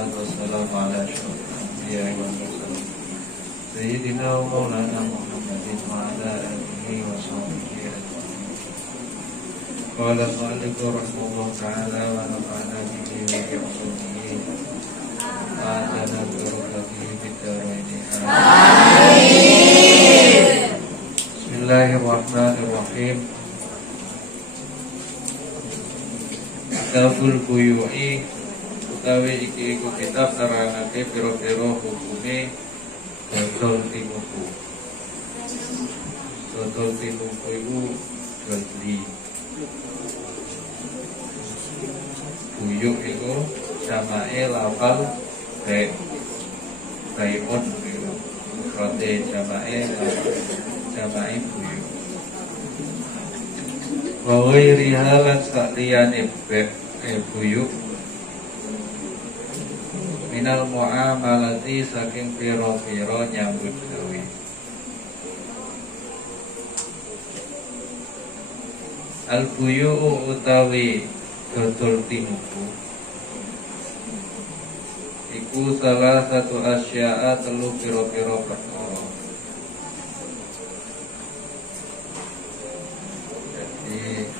wassalatu wassalamu ala asyrofil anbiya'i wal mursalin sayyidina wa maulana Muhammadin wa ala alihi wa sahbihi ajma'in. Qala al-mu'allif rahimahullah ta'ala wa nafa'ana bihi wa bi ulumihi wa atana bi barakatihi fid dharain. Amin. Bismillahirrahmanirrahim. Kitabul Buyu'i utawi iki iku kitab nerangake pira-pira hukume dodol tinuku. Dodol tinuku iku jual beli. Buyuk iku jamae lafal bai'un iku. Rote jamae buyuk. Wa ghairiha lan saliyane buyuk minal muamalati saking pira-pira nyambut gawe. Al buyu utawi dodol tinuku iku salah satu asya'a telu pira-pira perkara. Jadi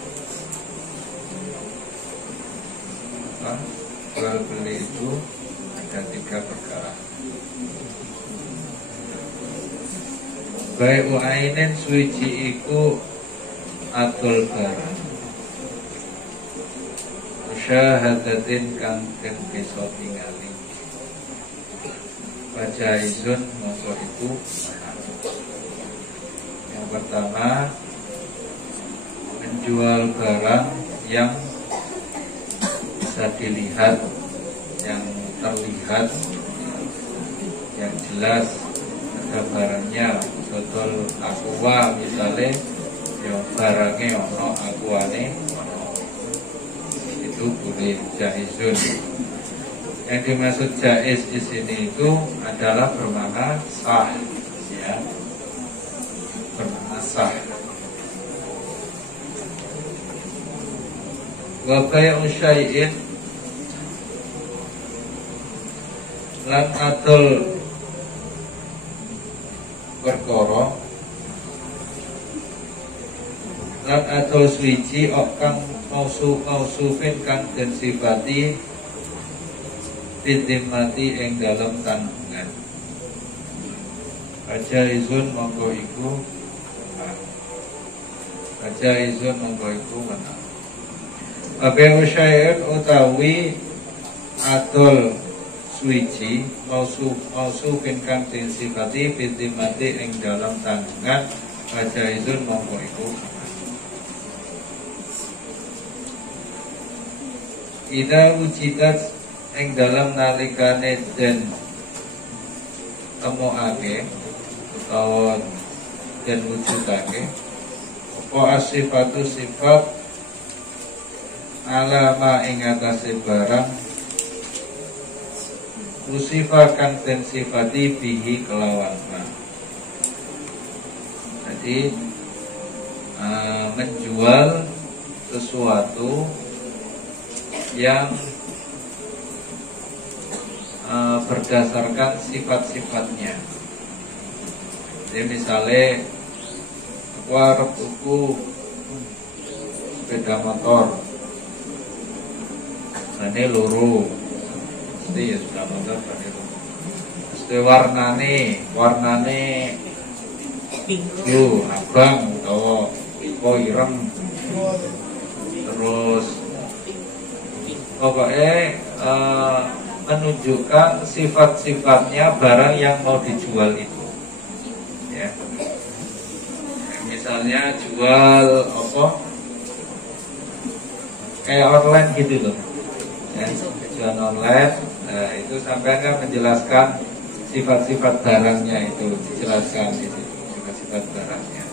jual beli itu ada 3 perkara. Bai'u ainin suci iku adol barang. Musyahadatin kang den bisa tingali. Wajaizun mongko itu. Yang pertama, menjual barang yang bisa dilihat, yang terlihat, yang jelas ada barangnya. Dodol aqua misalnya, ya barangnya ono, aquane ono, itu boleh, jaizun. Yang dimaksud jaiz di sini itu adalah bermakna sah, ya, bermakna sah. Wa bai'u syai'in lan adol perkara lan adol suci kang mausufin kang den sifati bidimati ing dalam tanggungan. Ajaizun monggo iku ajaizun monggo iku menang. Bai'u syai'in utawi adol suci mausufin kang den sifati bidimati ing dalam tanggungan. Ajaizun monggo iku ida wujidat ing dalam nalikane den temokake utawa den wujudake apa asifatu sifat alama ing atase barang usifa kang den sifati bihi kelawan ma. Jadi menjual sesuatu yang berdasarkan sifat-sifatnya. Jadi misalnya aku arep tuku sepeda motor, ini loro, mesti ya sepeda motor ini loro. Mesti warnane biru, abang atau ireng, terus pokoknya menunjukkan sifat-sifatnya barang yang mau dijual itu, ya. Misalnya jual apa, kayak online gitu loh, ya. Jual online, nah itu sampai kan menjelaskan sifat-sifat barangnya itu, dijelaskan di situ sifat-sifat barangnya.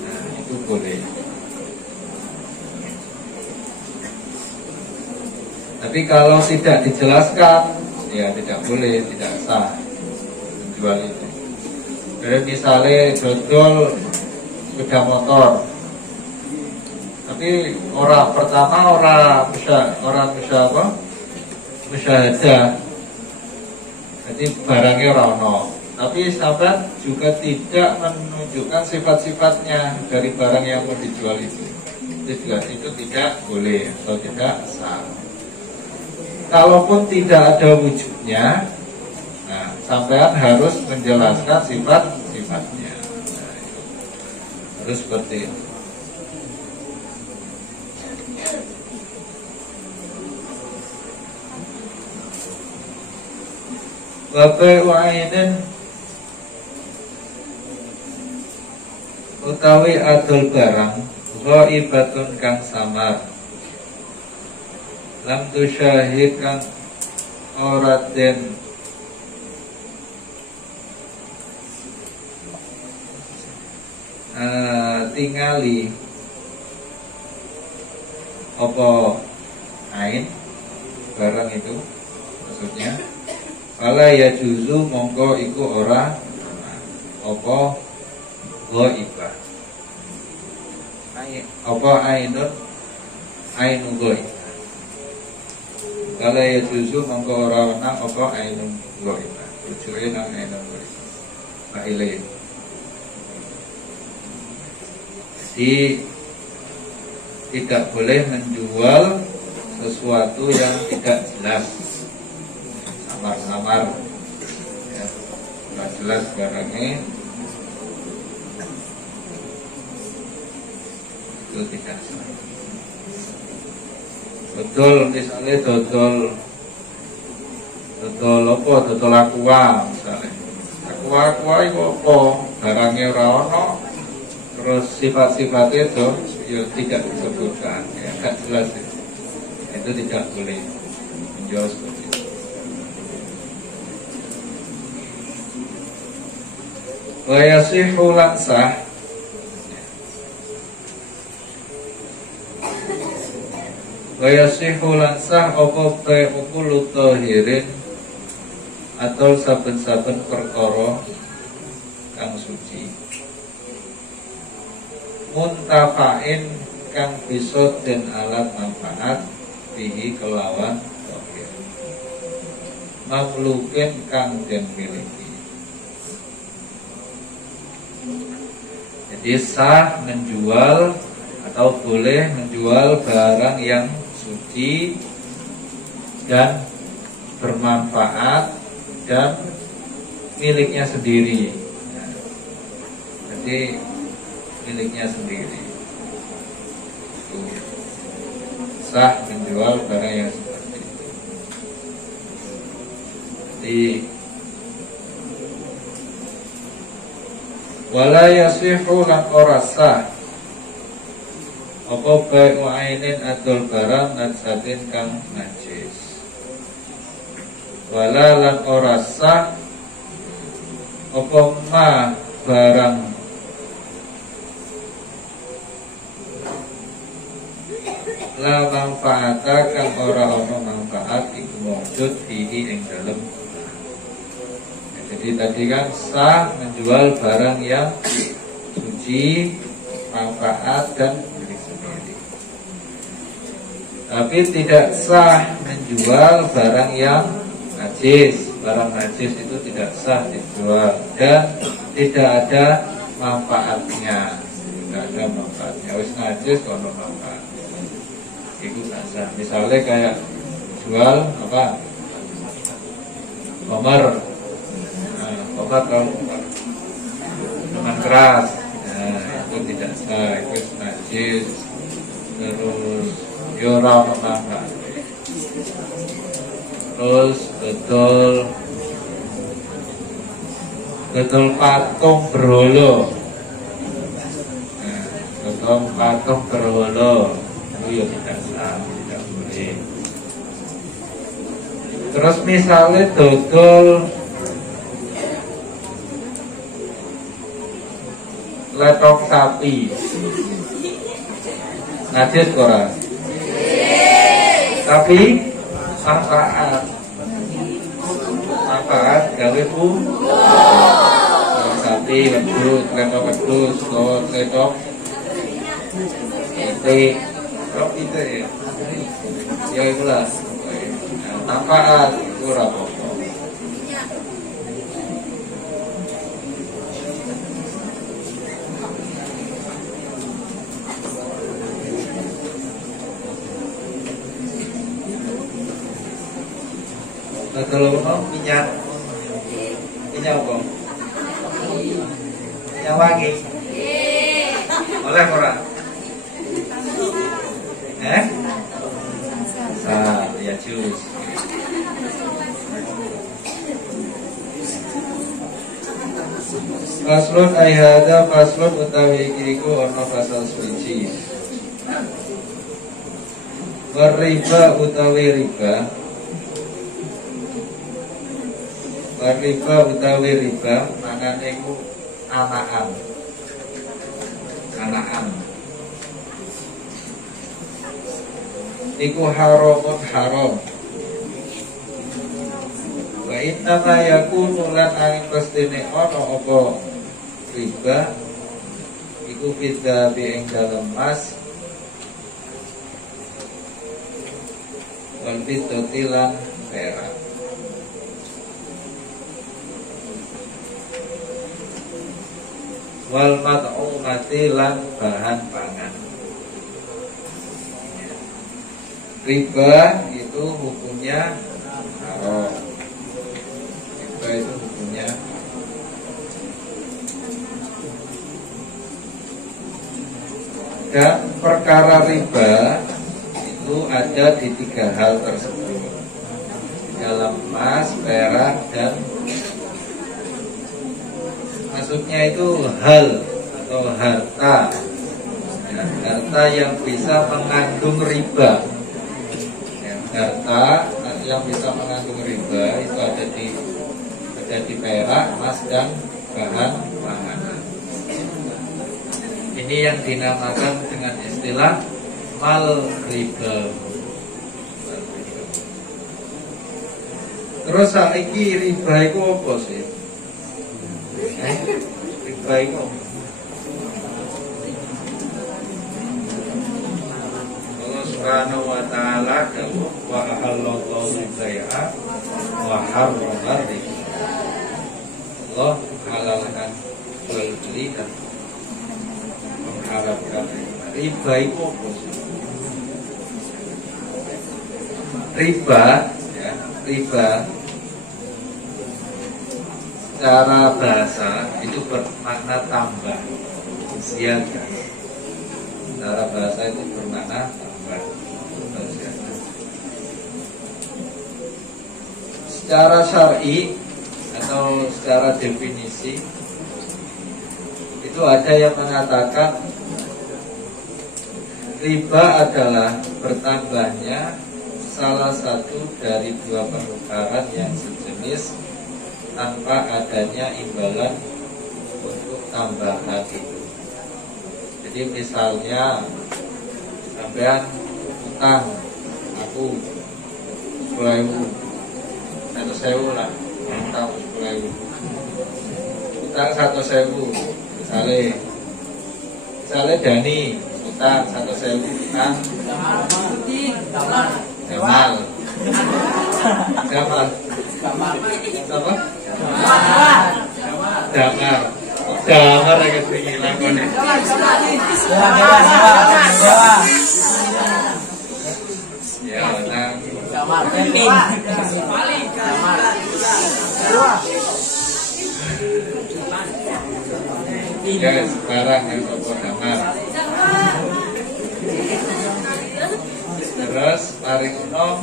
Nah itu boleh. Tapi kalau tidak dijelaskan, ya tidak boleh, tidak sah menjual itu. Jadi misalnya dodol sepeda motor, tapi orang pertama orang bisa apa? musyahadah, jadi barangnya rono, tapi sahabat juga tidak menunjukkan sifat-sifatnya dari barang yang mau dijual itu juga itu tidak boleh atau tidak sah. Kalaupun tidak ada wujudnya, nah sampean harus menjelaskan sifat-sifatnya. Nah, harus seperti itu. Bapak wa'inin utawi adol barang ghaibatun kang samar lam tusyahid kang ora den tingali apa ain barang itu maksudnya fala ya juzu mongko iku ora apa ghaibah apa ainun ainu ghaibah fala ya juzu mongko ora wenang apa ainun ghaibah rujuke nang ainun ghaibah faile. Jadi tidak boleh menjual sesuatu yang tidak jelas, samar-samar, ya, tidak jelas barangnya, itu tidak sah. Dodol misalnya dodol apa? Dodol aqua misalnya. Aqua itu apa? Barangnya ora ono, terus sifat-sifatnya itu ya tidak disebutkan, ya tidak jelas ya. Itu tidak boleh menjual seperti itu. Wa yasihu lan sah wa yasihu lan sah apa bai'u tahirin atau saben-saben perkara kang suci muntafain kang bisa den alat manfaat bihi kelawan tahir mamlukin kang den miliki. Jadi sah menjual atau boleh menjual barang yang suci dan bermanfaat dan miliknya sendiri. Nah, jadi miliknya sendiri itu sah menjual barang yang seperti itu. Jadi wala yasihu lan ora sah apa bai'u ainin adol barang najsatin kang najis. Wala lan ora sah apa ma barang la manfaata kang ora ana manfaat iku mujud fihi ing dalem. Jadi tadi kan sah menjual barang yang suci, manfaat dan milik sendiri. Tapi tidak sah menjual barang yang najis. Barang najis itu tidak sah dijual dan tidak ada manfaatnya. Tidak ada manfaatnya. Wis najis kalau manfaat. Itu tak sah. Misalnya kayak jual apa? Komer. Obat kalau minuman keras, nah, itu tidak sah, itu najis, terus yora apa? Terus betul patung berholo, nah, betul patung berholo itu ya tidak sah, tidak boleh. Terus misalnya dodol letok sapi najis ora? Tapi manfaat gawe sapi wedhus letok wedhus letok itu ya itulah manfaat ora apa-apa. Kalau minyak apa? Minyak wangi. Oleh ora? Ya jus. Faslun ayhada faslun utawi iki iku ana pasal suci. Riba utawi riba. Riba utawi riba maknane iku anakan. Iku haramun haram. Wa inna ma yakunu lan angin pastine ana apa riba iku fidda bi ing dalem mas wal fiddati lan perak. Wal mat'umati lan bahan pangan. Riba itu hukumnya haram. Riba itu hukumnya dan perkara riba itu ada di 3 hal tersebut dalam emas, perak dan maksudnya itu hal atau harta ya, harta yang bisa mengandung riba ya, harta yang bisa mengandung riba itu ada di perak, emas dan bahan pangan. Ini yang dinamakan dengan istilah mal riba. Terus saiki riba itu apa sih? Riba itu Allah Subhanahu wa ta'ala dawuh wa ahallallahu al-bai'a wa harrama riba. Allah halalkan jual beli dan mengharapkan riba. Riba itu apa sih? Riba ya, riba secara bahasa itu bermakna tambah, ziyadah. Secara bahasa itu bermakna tambah, ziyadah. Secara syar'i atau secara definisi itu ada yang mengatakan riba adalah bertambahnya salah satu dari 2 penukaran yang sejenis tanpa adanya imbalan untuk tambahan itu. Jadi misalnya sampean utang aku 10.000 lah, utang 10.000, utang 100.000, misalnya Dani utang 100.000, utang Jamal apa? Damar ya kesini lakonnya. Ya, nang. Damar. Ya, sekarang yang sopo damar. Terus paring nom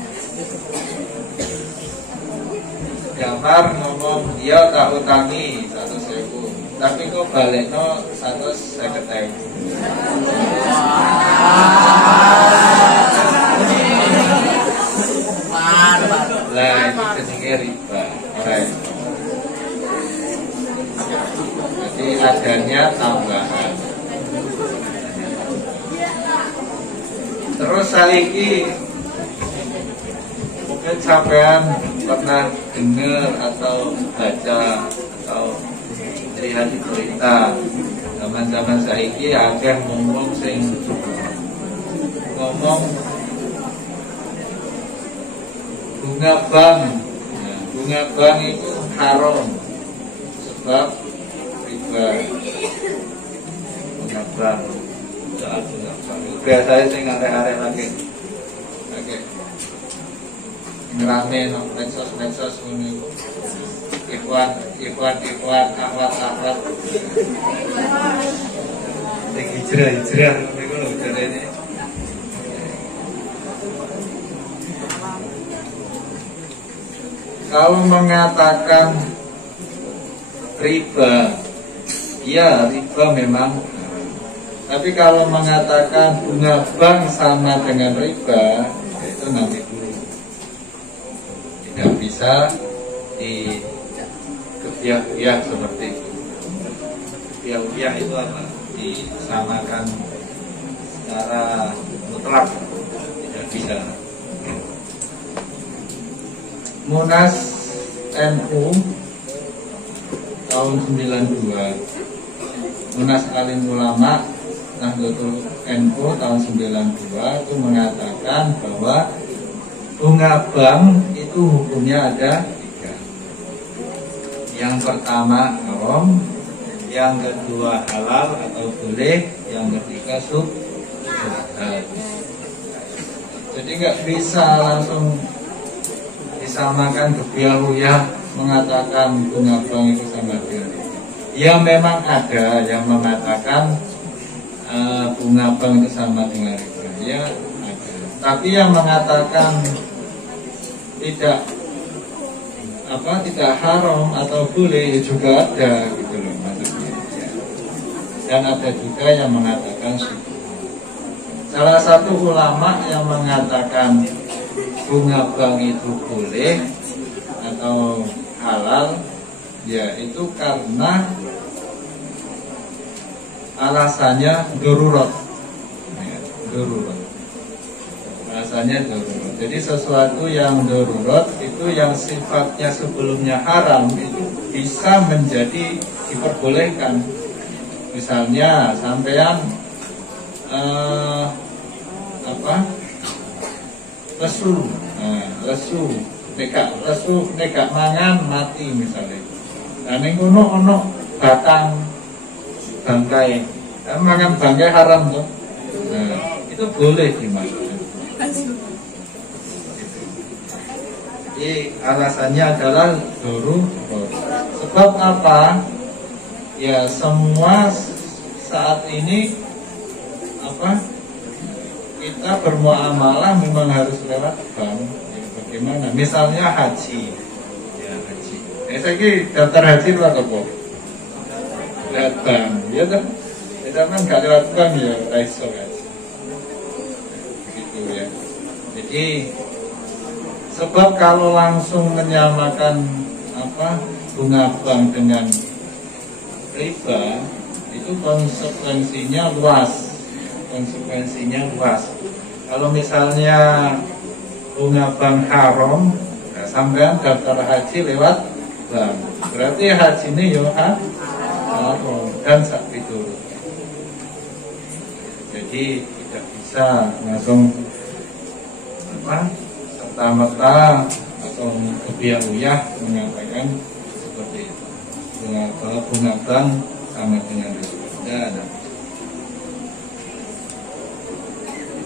Damar ngomong dia tak utangi 100.000, tapi kok balikno 150.000. Lah itu jenenge riba. Jadi adanya tambahan. Terus saiki mungkin sampean pernah dengar atau baca atau lihat di berita zaman-zaman saiki akeh ngomong bunga bank. Nah, bunga bank itu haram sebab riba. Bunga bank, saat bunga bank. Biasanya sih ngarek-arek lagi, ngerame no medsos ini. Ikhwan, akhwat. Sing hijrah niku lho jarene. Kalau mengatakan riba, ya riba memang. Tapi kalau mengatakan bunga bank sama dengan riba, itu nanti dulu. Tidak bisa di kebiah seperti itu. Kebiah itu apa? Disamakan secara mutlak, tidak bisa. Munas NU tahun 92, Munas Alim Ulama Nahdlatul NU tahun 92 itu mengatakan bahwa bunga bank itu hukumnya ada 3. Yang pertama haram, yang kedua halal atau boleh, yang ketiga subhat. Jadi nggak bisa langsung disamakan kebiahuyah mengatakan bunga bank itu sama dengan riba. Ya memang ada yang mengatakan bunga bank itu sama dengan riba, ya ada. Tapi yang mengatakan tidak haram atau boleh juga ada gitu loh maksudnya. Ya. Dan ada juga yang mengatakan subhat. Salah satu ulama yang mengatakan bunga bank itu boleh atau halal, ya itu karena alasannya darurat. Ya, darurat. Alasannya darurat. Jadi sesuatu yang darurat itu yang sifatnya sebelumnya haram itu bisa menjadi diperbolehkan. Misalnya sampean lesu nekak mangan mati misalnya. Nah ning ono batang bangkai, mangan bangkai haram tuh. Nah, itu boleh dimakan. Jadi alasannya adalah darurat. Sebab apa? Ya semua saat ini kita bermuamalah memang harus lewat bank. Ya, bagaimana? Misalnya haji. Ya haji. Saya kira daftar haji lewat apa? Lewat bank. Ya kan? Kita kan nggak lewat bank ya iso haji. Begitu ya. Jadi sebab kalau langsung menyamakan bunga bank dengan riba itu konsekuensinya luas. Kalau misalnya bunga bank haram, nah, sampean daftar haji lewat bank, berarti haji ini ya haram dan sak itu. Jadi tidak bisa langsung serta-merta atau kebiahuyah mengatakan seperti itu. Bunga bank sama dengan riba.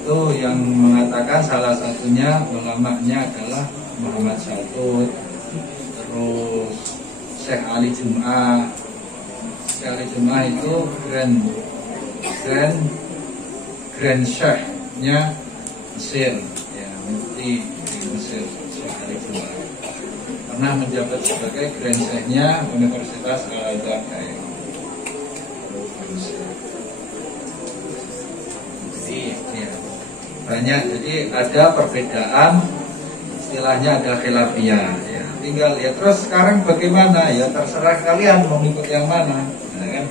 Itu yang mengatakan salah satunya ulamanya adalah Muhammad Syahud, terus Syekh Ali Jum'ah. Syekh Ali Jum'ah itu Grand Syekh-nya Mesir, ya, mufti di Mesir. Syekh Ali Jum'ah pernah menjabat sebagai Grand Syekh-nya Universitas Al-Azhar. Banyak, jadi ada perbedaan, istilahnya ada khilafiyah ya. Tinggal ya terus sekarang bagaimana ya terserah kalian mau ikut yang mana, nah, kan?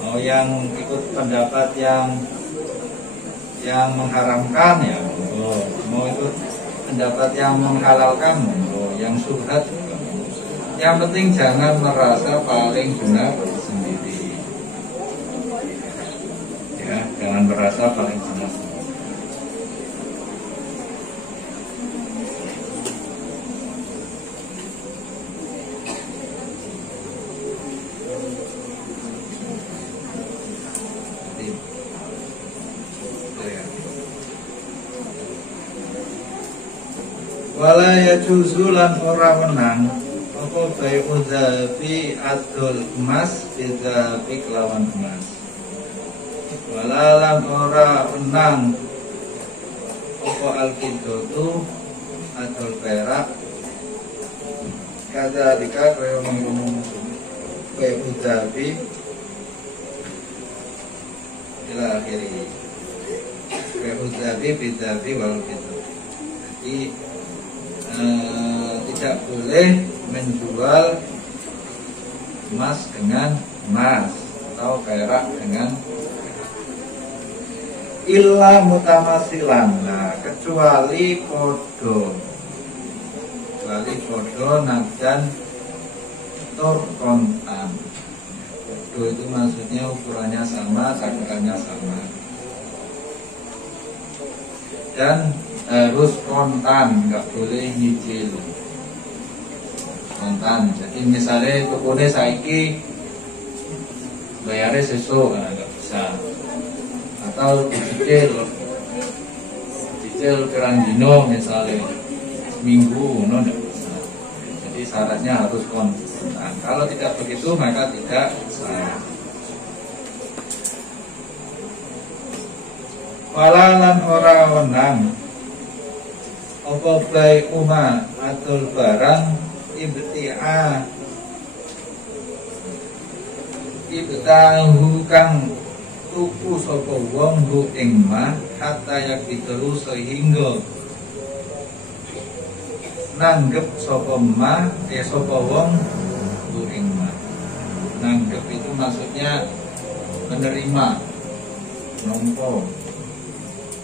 Mau yang ikut pendapat yang mengharamkan ya, mau ikut pendapat yang menghalalkan, yang subhat, yang penting jangan merasa paling benar sendiri, ya jangan merasa paling benar. Wala yajuzu lan ora menang apa bai'u dzahabi adol emas bidzahabi kelawan emas. Wala lan ora menang apa al-fiddatu adol perak kadzalika kaya ngomong bai'u dzahabi ila akhiri. Bai'u dzahabi bidzahabi wal fiddatu. Jadi tidak boleh menjual emas dengan emas atau perak dengan illa mutamasilan. Nah, kecuali podo najan tur kontan. Podo itu maksudnya ukurannya sama, takarannya sama, dan harus kontan, nggak boleh nyicil. Kontan. Jadi misalnya tukune saiki bayarnya sesuk, nggak bisa. Atau dicicil pirang dino misalnya minggu, nggak bisa. Jadi syaratnya harus kontan. Kalau tidak begitu maka tidak sah. Walalan ora wenang apa baik uma atul barang ibtahu kang tuku sapa wong hu ing mah hatta yakdiru sehingga nanggep sapa mah sapa wong hu ing mah. Nanggep itu maksudnya menerima, nompo.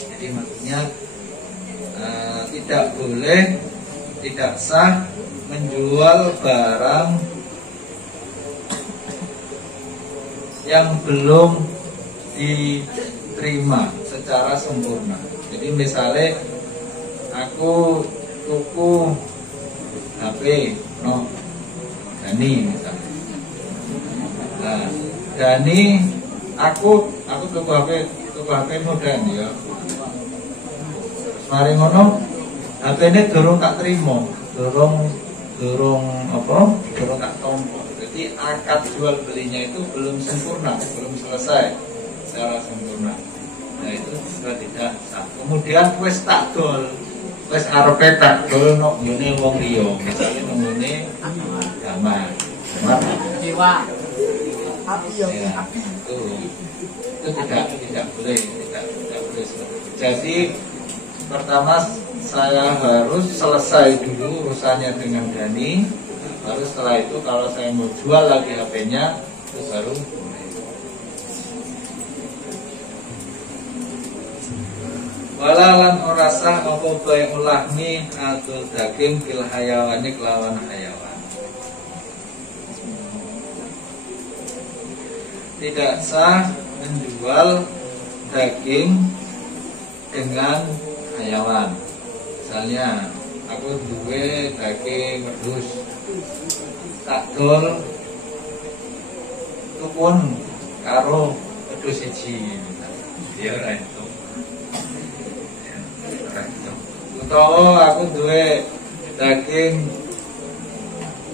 Jadi maksudnya tidak boleh, tidak sah menjual barang yang belum diterima secara sempurna. Jadi misalnya aku tuku HP Dani misalnya. Nah, Dani aku tuku HP modern ya. Mari ngono, HP ini durung tak terima, durung tak tompo. Jadi akad jual belinya itu belum sempurna, belum selesai secara sempurna. Nah itu juga tidak sah. Kemudian wis tak dol, wis arepe tak dol nok ngene wong liya, misale nang ngene gamar. Dewa. Ya, itu tidak boleh. Jadi pertama saya harus selesai dulu urusannya dengan Dani. Baru setelah itu kalau saya mau jual lagi HP-nya itu baru boleh. Walalan ora sah apa bae ulahmi atau daging fil hayawani kelawan hayawan. Tidak sah menjual daging dengan hayawan. Misalnya aku duwe daging wedhus tak dol tukun karo wedhus siji ya ora itu. Utawa aku duwe daging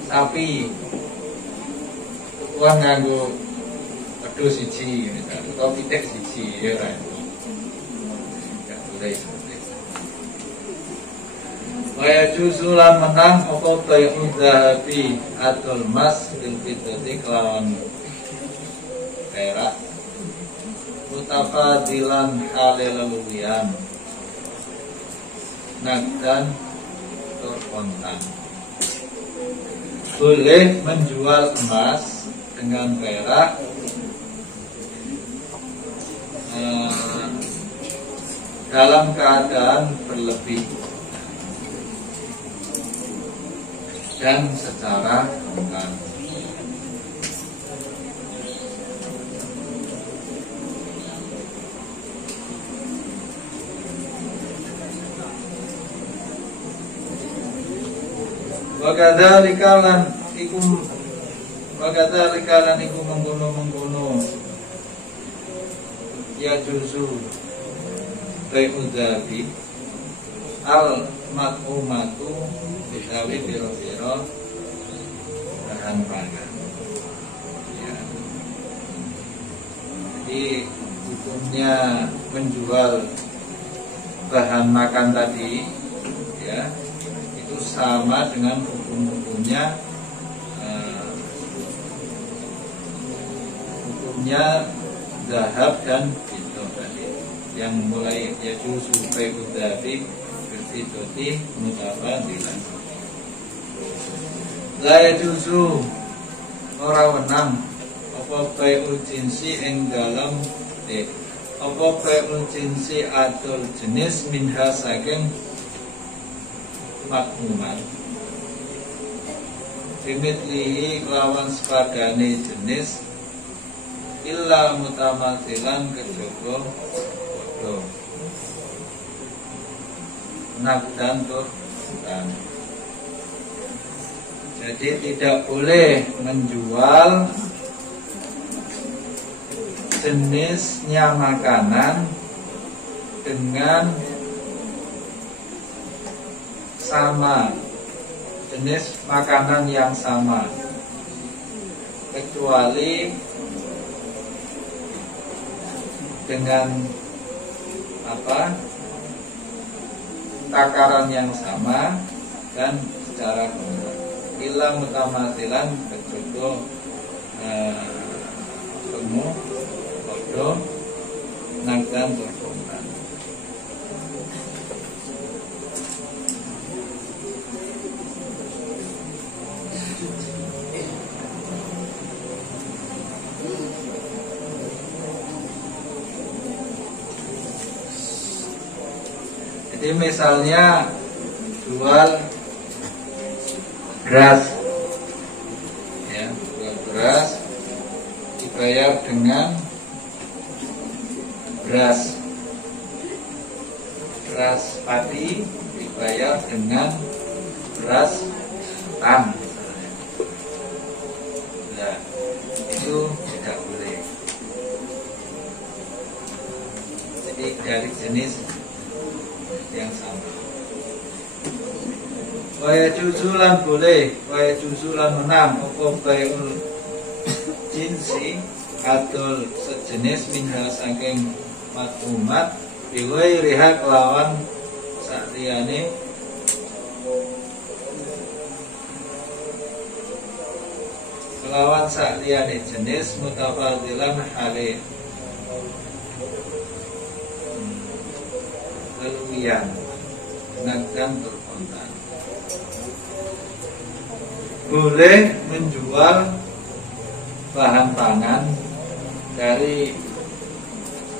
sapi tukuan nganggo wedhus siji misalnya utawa pitik siji ya ora itu. Enggak boleh. Waya juzulan menang apa bai'u dzahabi atul mas bil fiddati kelawan perak mutafadilan halalawiyan nagdan tur kontan. Boleh menjual emas dengan perak dalam keadaan berlebih dan secara kontan. Wakadzalika lan iku mengkono ya juzu bai'u dzahabi al mat'umatu bitawi biro-biro bahan pangan. Ya. Jadi hukumnya menjual bahan makan tadi, ya, itu sama dengan hukumnya zahab dan fiddah tadi, yang mulai yajuzu bai'ud dzahabi bil fiddati mutabadilan. La yajuzu ora wenang apa bai'ul jinsi ing dalam apa bai'ul jinsi atul jenis minha saking makmuman bimitlihi kelawan sepadane jenis illa mutamatilan kejaba padha nakdan tur dan. Jadi tidak boleh menjual jenisnya makanan dengan sama, jenis makanan yang sama, kecuali dengan takaran yang sama dan secara kompak. Ila mutamatilan kecuali temu podo nagdan berkompak. Jadi misalnya jual beras, ya, jual beras dibayar dengan beras padi dibayar dengan beras ketan, misalnya. Nah, itu tidak boleh. Jadi dari jenis yang sama. Waya juzulan boleh, waya juzulan menang apa bai'ul jinsi atau sejenis minha saking mat'umat biwairiha kelawan sakliyane jenis mutafadilan hale keluwian nagdan berkontan. Boleh menjual bahan pangan dari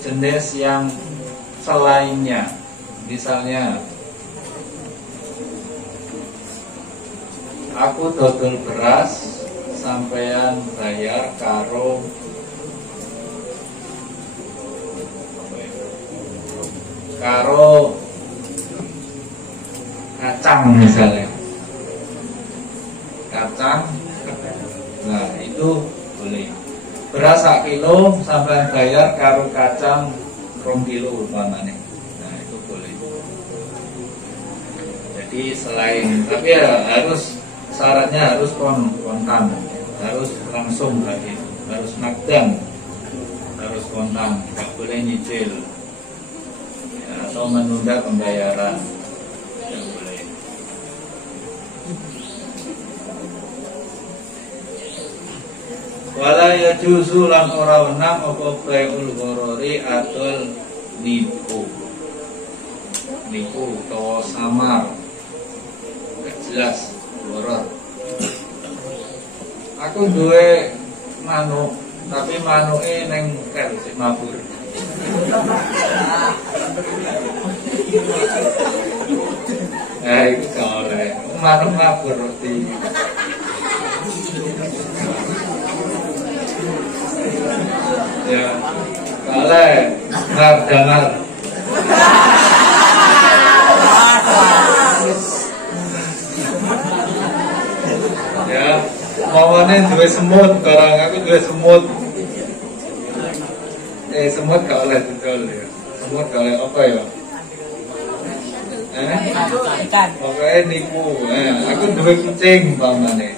jenis yang selainnya. Misalnya aku dodol beras sampeyan bayar karo kacang misalnya, kacang. Nah itu boleh. Beras 1 kilo sampai bayar karo kacang 2 kilo umpamanya. Nah itu boleh. Jadi selain, tapi ya harus syaratnya harus kontan, harus langsung lagi, harus nakdan, harus kontan, tidak boleh nyicil, ya, atau menunda pembayaran. Tidak boleh. Wala yajuzu lan ora wenang apa bai'ul gharari atul nipu utawa samar. Gak jelas gharar. Aku duwe manuk, tapi manuke ning kel sik mabur. Itu oleh manuk mabur roti. Ya, boleh, dengar. Ya, mawane duwe semut, barang aku duwe semut. Semut gak oleh didol ya. Semut gak oleh apa ya? Ikan. Pokoknya nipu. Aku duwe kucing umpamane.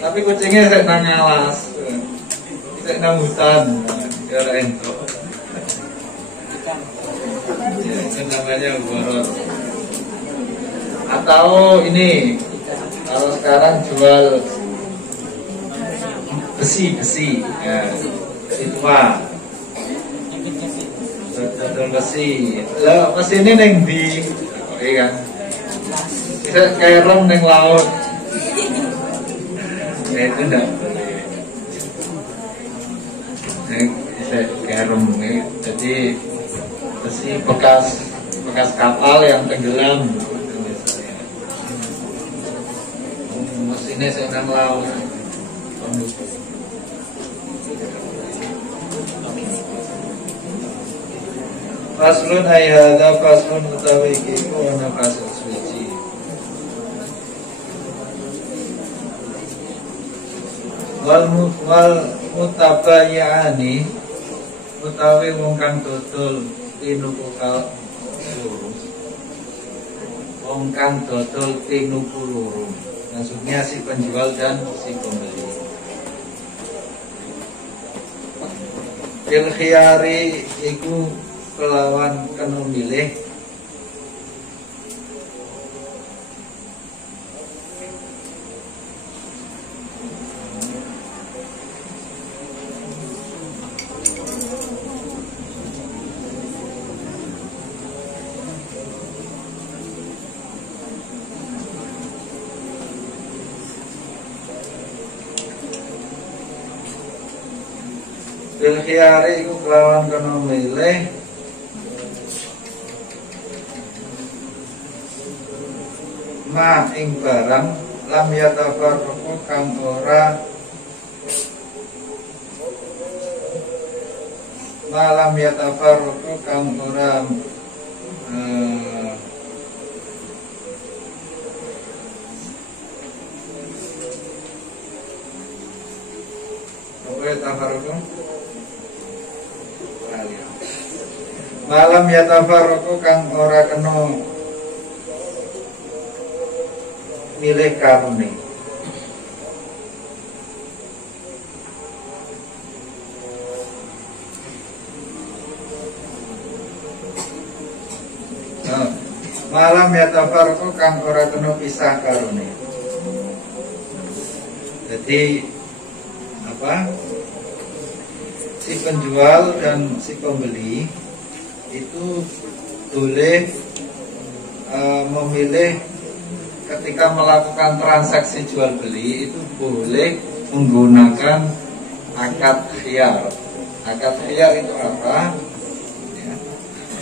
Tapi kucingnya sik nang alas. Sik nang hutan. Ora entuk. Ya, itu namanya borot. Atau ini, kalau sekarang jual besi, ya, sitwa, dodol besi. Lah mesin ini neng di, iya kan? Bisa kerong neng laut. Ya itu enggak boleh. Bisa kerong, jadi besi bekas kapal yang tenggelam. Mesinnya sedang laut. Faslun ayhada faslun utawi iku ana fasal suci. Wal mutabayyani utawi wong kang dodol tinuku loro. Wong kang dodol tinuku loro. Maksudnya si penjual dan si pembeli. Bil khiyari iku kelawan kena milih bil khiyari iku kelawan kena milih ma ing barang lam yatafarraqu kang ora malam yatafarraqu kang ora tafarraqu malam yatafarraqu kang ora kena milih karone. Malam yatafarraqu kang ora kena pisah karone. Jadi apa? Si penjual dan si pembeli itu boleh memilih ketika melakukan transaksi jual beli itu boleh menggunakan akad khiyar. Akad khiyar itu apa? Ya.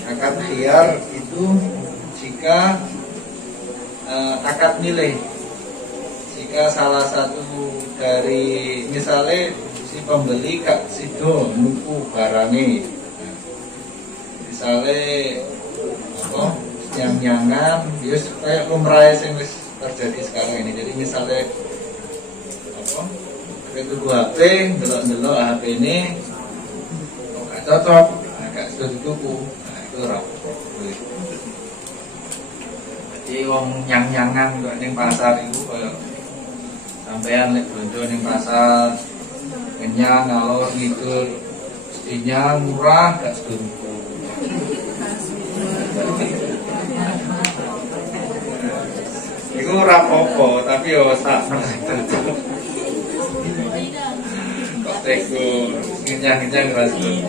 Akad khiyar itu jika akad milih, jika salah satu dari misalnya si pembeli kak sido nuku barangnya, misalnya apa? Yang-yangan, bias kayak lumrah yang terjadi sekarang ini. Jadi misalnya apa? Itu dua HP, delok-delok HP ini, nggak cocok, agak sudah dituku, nah itu rapuh. Jadi wong yang-yangan kok ning pasar itu kayak sampean lek belanja ning pasar, kenyang ngalor ngidul, mestinya murah, gak setuju. Iku ora apa-apa, tapi yo sak kok teko ngenyang-ngenyang rasul.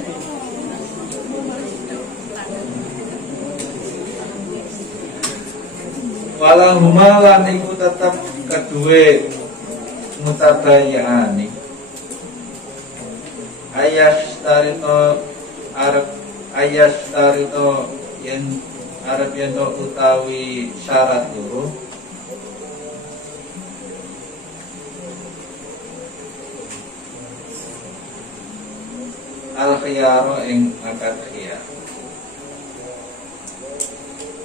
Walahuma lan iku tetep kedue mutabayyani. Ayas tarito yen arep yen utawi syarat loro. Al-khiyaro ing akad khiyar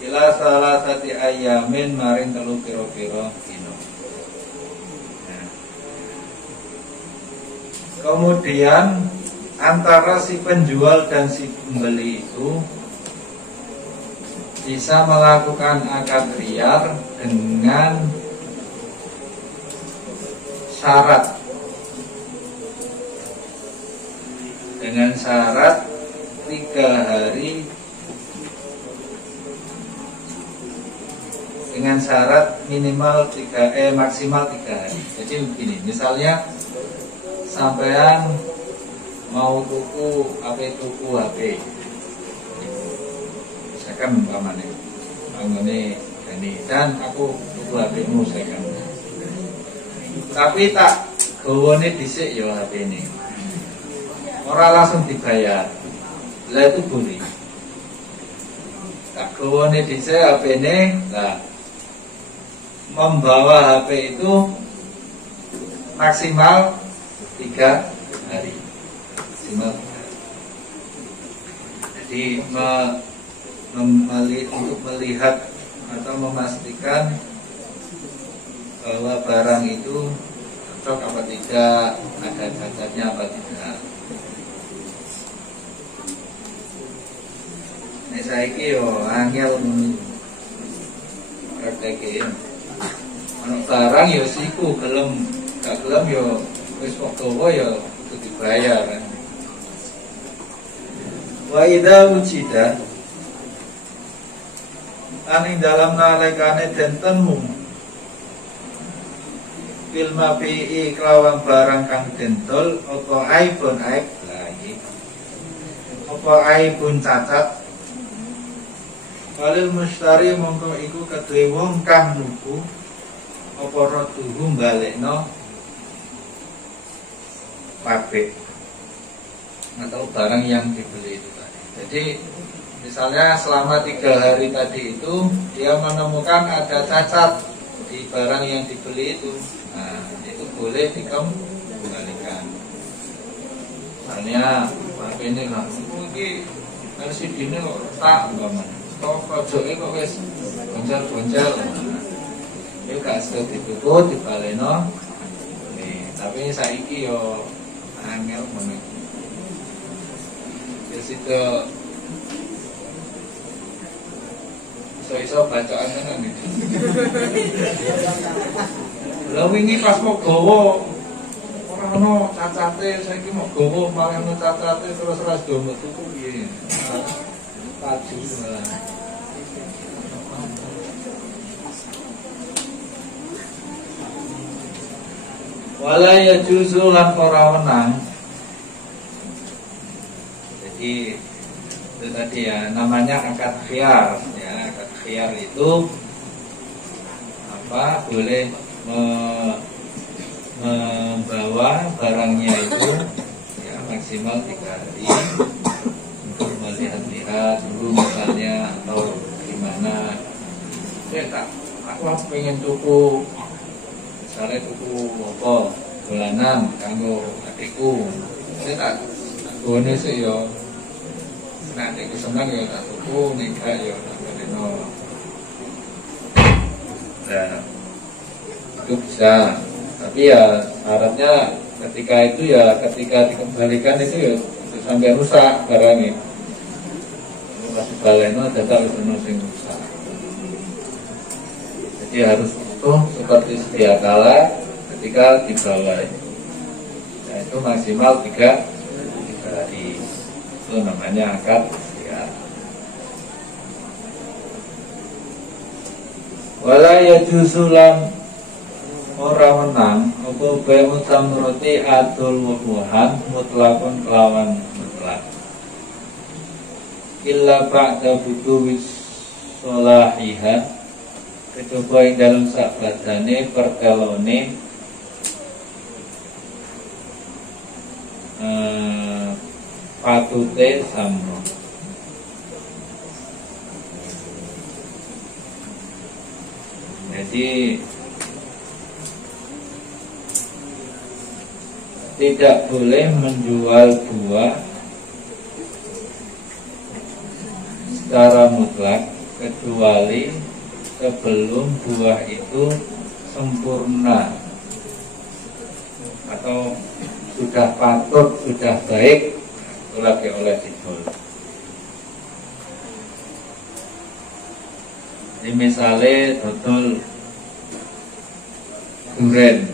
ila salasati ayamin maring telu pira-pira dina. Nah. Kemudian antara si penjual dan si pembeli itu bisa melakukan akad khiyar dengan syarat, 3 hari, dengan syarat maksimal 3 hari. Jadi begini, misalnya sampean mau tuku HP, kan umpamanya bangunnya Dani dan aku tuku HP-mu kan, tapi tak gawane dhisik ya HP ini ora langsung dibayar, lah itu boleh. Tak gawane dhisik HP ini, lah membawa HP itu maksimal 3 hari, maksimal 3 hari. Jadi untuk melihat atau memastikan bahwa barang itu cocok apa tidak, ada cacatnya apa tidak. Nek saiki yo angel prakteke. Ana barang yo siku gelem gak gelem yo wis kok gawa yo kudu dibayar. Wa idza wujida aning dalam nalikane den temu fil mabi'i kelawan barang kang dentol apa aibun aib lagi apa aibun cacat walil mustari mongko iku kedue wong kang nuku apa raduhu balekno pabrik atau barang yang dibeli itu tadi. Jadi misalnya selama 3 hari tadi itu dia menemukan ada cacat di barang yang dibeli itu, nah itu boleh dikembalikan. Misalnya HP ini lah, ini LCD ini kok retak umpamanya, kok pojoke kok wis boncel-boncel, itu gak sedang ditutup dibaleno. Nih, tapi saiki yo angel meneh. Ya situ iso bacaan tenan iki. Lah wingi pas mau gawa ora ono cacate, saiki mau gawa malah ono cacate terus ora do tuku piye. Paju. Wala yajuzu lan ora wenang. Jadi itu tadi ya namanya akad khiyar ya. Akad khiyar itu apa boleh membawa barangnya itu ya maksimal 3 hari untuk melihat-lihat dulu misalnya atau gimana. Aku pengen tuku misalnya tuku apa bulanan kanggo adikku, saya tak gone sih yo. Nah, itu senang ya tak tuku, nikah ya tak beli. Nah, itu bisa. Tapi ya syaratnya ketika itu ya ketika dikembalikan itu ya sampai rusak barangnya. Pas baleno tetap itu sing rusak. Jadi harus utuh seperti sedia kala ketika dibawa. Nah, itu maksimal 3 hari. Itu namanya akad khiyar. Wala yajuzu lan ora menang apa bae mutamroti adul wuhan mutlakun kelawan mutlak illa ba'da butuwis solahiha kecoba ing dalam sakbadane pertelone patute samro. Jadi tidak boleh menjual buah secara mutlak kecuali sebelum buah itu sempurna atau sudah patut, sudah baik, itu lagi oleh didol. Ini misalnya dodol duren.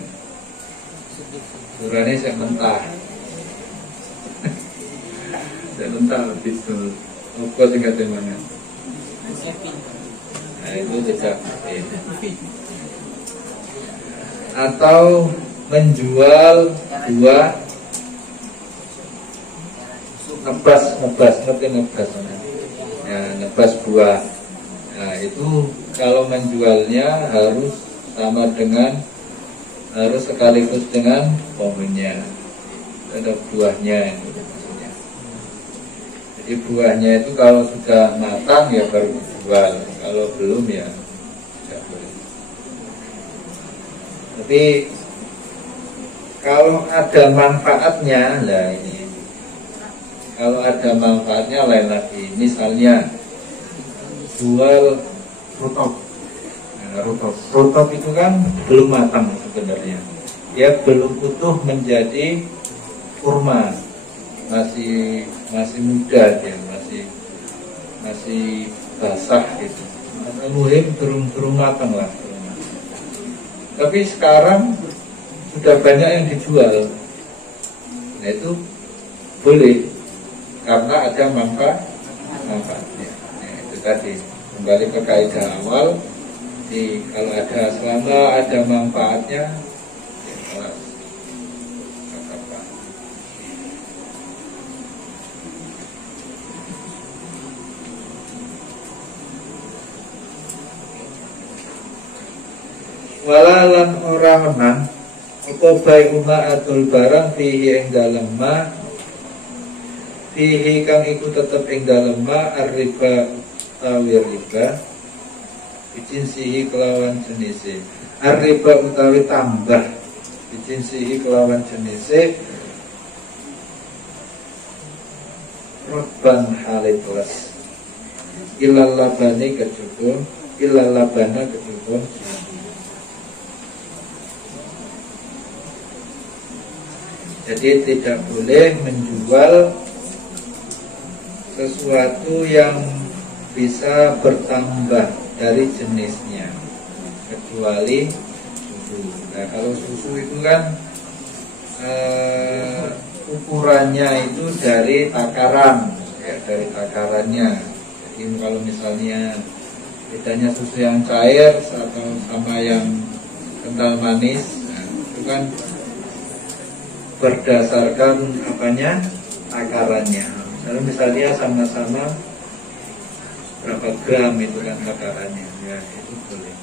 Durane sing mentah. Sing mentah didol. Apa sing kate mangan? Nah, itu tidak atau menjual buah ngebas ngerti ngebas ya, ngebas buah. Nah, itu kalau menjualnya harus sama dengan, harus sekaligus dengan pohonnya, ada buahnya itu maksudnya. Jadi buahnya itu kalau sudah matang ya baru dijual, kalau belum ya tidak boleh. Tapi kalau ada manfaatnya, lah ini, kalau ada manfaatnya lain lagi. Misalnya jual rutop. Nah, rutop itu kan belum matang sebenarnya. Dia belum utuh menjadi kurma, masih muda dia, masih basah gitu. Muhim belum matang lah. Tapi sekarang sudah banyak yang dijual. Nah itu boleh karena ada manfaatnya. Nah, itu tadi kembali ke kaidah awal. Jadi kalau selama ada manfaatnya, ya kelas apa? Walalan orang menang apa baik atul barang fihi ing dalem ma, fihi kang iku tetep ing dalem ma ar-riba utawi riba bijinsihi kelawan jenise, ar-riba utawi tambah bijinsihi kelawan jenise roban haliplus ilal labani kejubun ilal labana kejubun. Jadi tidak boleh menjual sesuatu yang bisa bertambah dari jenisnya, kecuali susu. Nah kalau susu itu kan ukurannya itu dari takaran, ya, dari takarannya. Jadi kalau misalnya bedanya susu yang cair atau sama yang kental manis, nah, itu kan berdasarkan apanya, takarannya. Misalnya sama-sama berapa gram itu kan takarannya, ya itu boleh.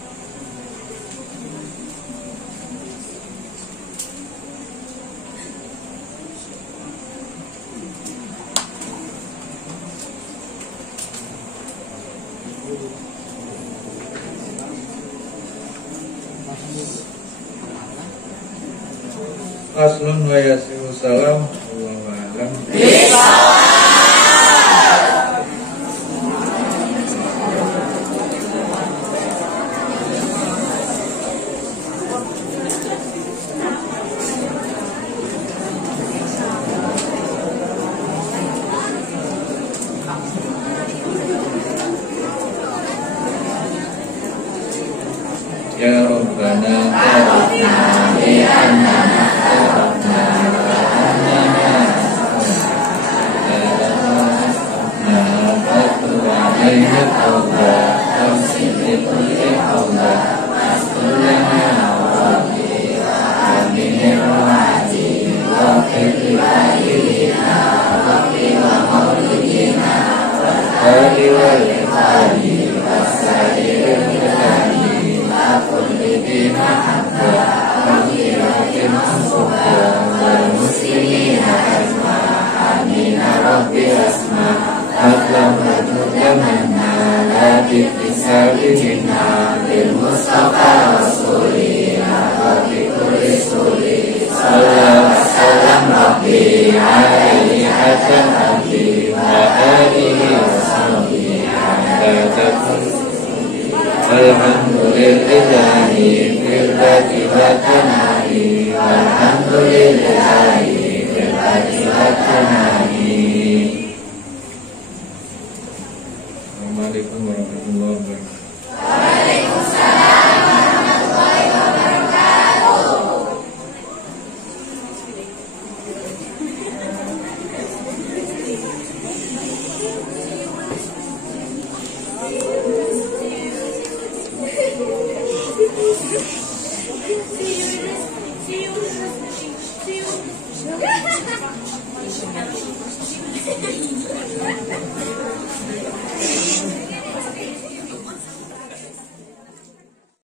Aslun wa yasiru salam. Wallahu a'lam. Ya Rabbana tarifna bi'anna Assalamualaikum warahmatullahi wabarakatuh. See you.